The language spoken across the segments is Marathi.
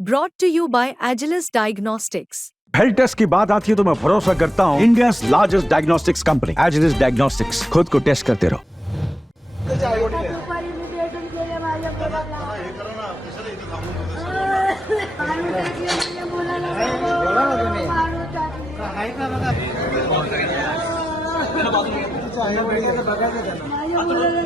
Brought to you by Agilus Diagnostics. Health test की बात आती है तो मैं भरोसा करता हूँ India largest diagnostics company Agilus diagnostics. खुद को टेस्ट करते रहो। दुपारी मी भेटून गेले माझ्या मुलाला. मारून टाकले माझ्या मुलाला. मारून टाकले. माझ्या मुलाला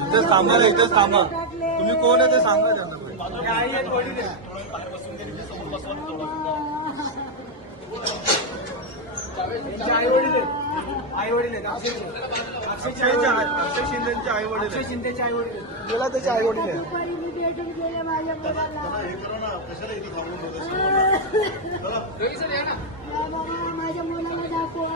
इथेच थांबा ना, इथेच थांबा. तुम्ही कोण आहे ते सांगा त्यांना. आई वडील आहेत. अक्षय शिंदेचे आई वडील. अक्षय शिंदेचे आई वडील. गेला त्याचे आई वडील. दुपारी मी भेटून गेले माझ्या मुलाला. माझ्या मुलाला दाखवा.